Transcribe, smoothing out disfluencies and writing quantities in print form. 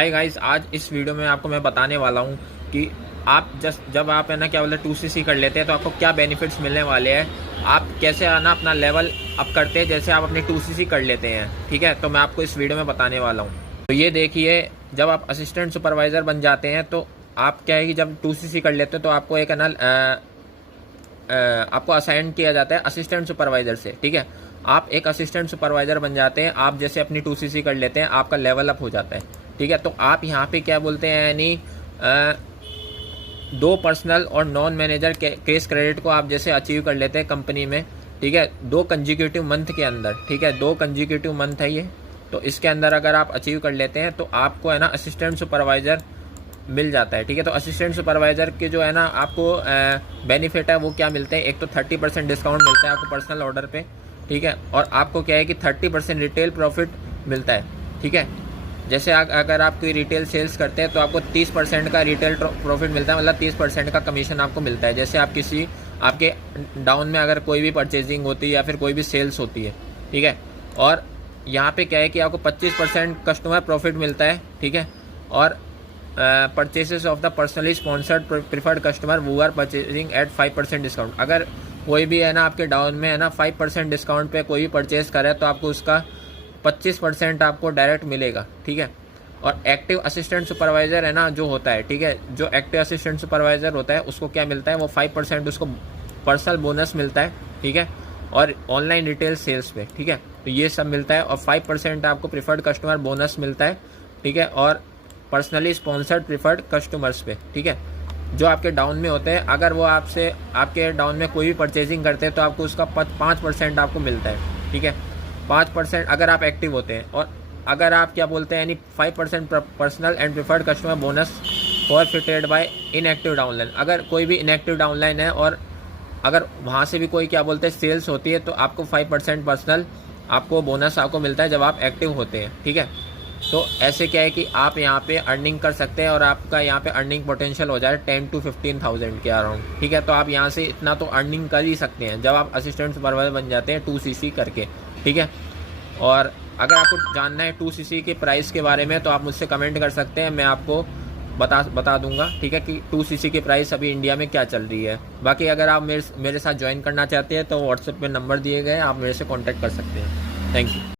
Hi guys, आज इस video में आपको मैं बताने वाला हूँ कि आप जब आप है ना क्या बोलते हैं 2cc कर लेते हैं तो आपको क्या बेनिफिट्स मिलने वाले हैं। आप कैसे है ना अपना लेवल अप करते हैं जैसे आप अपनी 2cc कर लेते हैं। ठीक है, तो मैं आपको इस वीडियो में बताने वाला हूँ। तो ये देखिए, जब आप असिस्टेंट सुपरवाइज़र बन जाते हैं तो आप क्या है कि जब 2cc कर लेते हैं तो आपको एक है ना आपको असाइन किया जाता है असिस्टेंट सुपरवाइज़र से। ठीक है, आप एक असिस्टेंट सुपरवाइज़र बन जाते हैं। आप जैसे अपनी 2cc कर लेते हैं, आपका लेवल अप हो जाता है। ठीक है, तो आप यहाँ पे क्या बोलते हैं यानी 2 पर्सनल और नॉन मैनेजर केस क्रेडिट को आप जैसे अचीव कर लेते हैं कंपनी में। ठीक है, 2 कंजिक्यूटिव मंथ के अंदर। ठीक है, 2 कंजिक्यूटिव मंथ है ये, तो इसके अंदर अगर आप अचीव कर लेते हैं तो आपको है ना असिस्टेंट सुपरवाइज़र मिल जाता है। ठीक है, तो असिस्टेंट सुपरवाइज़र के जो है ना आपको बेनिफिट है वो क्या मिलते हैं। एक तो 30% डिस्काउंट मिलता है आपको पर्सनल ऑर्डर पे। ठीक है, और आपको क्या है कि 30% रिटेल प्रॉफिट मिलता है। ठीक है, जैसे अगर आप कोई रिटेल सेल्स करते हैं तो आपको 30% का रिटेल प्रॉफिट मिलता है, मतलब 30% का कमीशन आपको मिलता है। जैसे आप किसी आपके डाउन में अगर कोई भी परचेजिंग होती है या फिर कोई भी सेल्स होती है। ठीक है, और यहाँ पे क्या है कि आपको 25% कस्टमर प्रॉफिट मिलता है। ठीक है, और purchases of the personally sponsored preferred customer वो आर परचेजिंग एट 5% डिस्काउंट। अगर कोई भी है ना आपके डाउन में है ना 5% डिस्काउंट पे कोई भी परचेज करे तो आपको उसका 25% आपको डायरेक्ट मिलेगा। ठीक है, और एक्टिव असिस्टेंट सुपरवाइज़र है ना जो होता है, ठीक है, जो एक्टिव असिस्टेंट सुपरवाइज़र होता है उसको क्या मिलता है, वो 5% उसको पर्सनल बोनस मिलता है। ठीक है, और ऑनलाइन रिटेल सेल्स पे। ठीक है, तो ये सब मिलता है, और 5% आपको प्रिफर्ड कस्टमर बोनस मिलता है। ठीक है, और पर्सनली स्पॉन्सर्ड प्रिफर्ड कस्टमर्स पे। ठीक है, जो आपके डाउन में होते हैं, अगर वो आपसे आपके डाउन में कोई भी परचेजिंग करते हैं तो आपको उसका 5% आपको मिलता है। ठीक है, 5% अगर आप एक्टिव होते हैं, और अगर आप क्या बोलते हैं यानी 5% personal and preferred customer bonus forfeited by inactive downline. अगर कोई भी इनएक्टिव डाउनलाइन है और अगर वहाँ से भी कोई क्या बोलते हैं सेल्स होती है तो आपको 5% पर्सनल आपको बोनस आपको मिलता है जब आप एक्टिव होते हैं। ठीक है, तो ऐसे क्या है कि आप यहाँ पे अर्निंग कर सकते हैं और आपका यहाँ पे अर्निंग पोटेंशियल हो जाए 10 to 15,000 के अराउंड। ठीक है, तो आप यहाँ से इतना तो अर्निंग कर ही सकते हैं जब आप असिस्टेंट सुपरवाइजर बन जाते हैं 2cc करके। ठीक है, और अगर आपको जानना है 2cc के प्राइस के बारे में तो आप मुझसे कमेंट कर सकते हैं, मैं आपको बता दूंगा। ठीक है, कि 2cc की प्राइस अभी इंडिया में क्या चल रही है। बाकी अगर आप मेरे साथ ज्वाइन करना चाहते हैं तो व्हाट्सएप पे नंबर दिए गए, आप मेरे से कॉन्टैक्ट कर सकते हैं। Thank you.